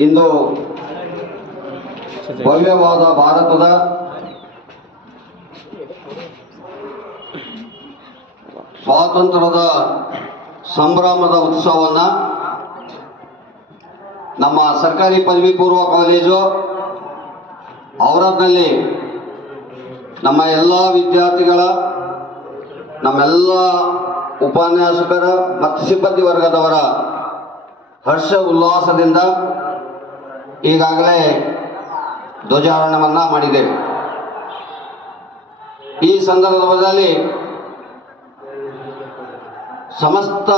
ಇಂದು ಭವ್ಯವಾದ ಭಾರತದ ಸ್ವಾತಂತ್ರ್ಯದ ಸಂಭ್ರಮದ ಉತ್ಸವವನ್ನು ನಮ್ಮ ಸರ್ಕಾರಿ ಪದವಿ ಪೂರ್ವ ಕಾಲೇಜು ಔರಾದ್ನಲ್ಲಿ ನಮ್ಮ ಎಲ್ಲ ವಿದ್ಯಾರ್ಥಿಗಳ, ನಮ್ಮೆಲ್ಲ ಉಪನ್ಯಾಸಕರ ಮತ್ತು ಸಿಬ್ಬಂದಿ ವರ್ಗದವರ ಹರ್ಷ ಉಲ್ಲಾಸದಿಂದ ಈಗಾಗಲೇ ಧ್ವಜಾರೋಹಣವನ್ನು ಮಾಡಿದ್ದೇವೆ. ಈ ಸಂದರ್ಭದಲ್ಲಿ ಸಮಸ್ತ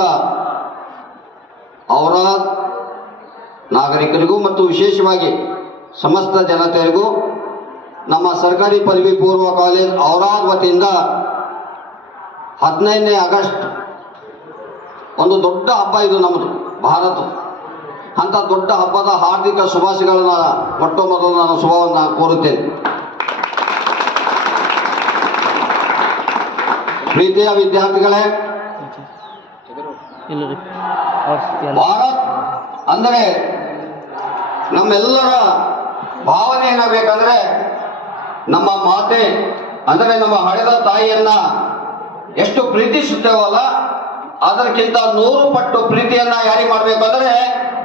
ಔರಾದ್ ನಾಗರಿಕರಿಗೂ ಮತ್ತು ವಿಶೇಷವಾಗಿ ಸಮಸ್ತ ಜನತೆಯರಿಗೂ ನಮ್ಮ ಸರ್ಕಾರಿ ಪದವಿ ಪೂರ್ವ ಕಾಲೇಜ್ ಔರಾದ್ ವತಿಯಿಂದ 15ನೇ ಆಗಸ್ಟ್ ಒಂದು ದೊಡ್ಡ ಹಬ್ಬ ಇದು ನಮ್ಮದು ಭಾರತ. ಅಂಥ ದೊಡ್ಡ ಹಬ್ಬದ ಹಾರ್ದಿಕ ಶುಭಾಶಯಗಳನ್ನು ಮೊಟ್ಟ ಮೊದಲು ನಾನು ಶುಭವನ್ನು ಕೋರುತ್ತೇನೆ. ಪ್ರೀತಿಯ ವಿದ್ಯಾರ್ಥಿಗಳೇ, ಭಾರತ್ ಅಂದರೆ ನಮ್ಮೆಲ್ಲರ ಭಾವನೆ ಏನಾಗಬೇಕಂದ್ರೆ ನಮ್ಮ ಮಾತೆ ಅಂದರೆ ನಮ್ಮ ಹಳೆದ ತಾಯಿಯನ್ನ ಎಷ್ಟು ಪ್ರೀತಿಸುತ್ತೇವಲ್ಲ ಅದಕ್ಕಿಂತ 100 ಪಟ್ಟು ಪ್ರೀತಿಯನ್ನ ಯಾರಿಗೆ ಮಾಡಬೇಕು ಅಂದರೆ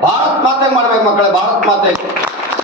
ಭಾರತ್ ಮಾತೆಗೆ ಮಾಡಬೇಕು ಮಕ್ಕಳೇ, ಭಾರತ್ ಮಾತೆ.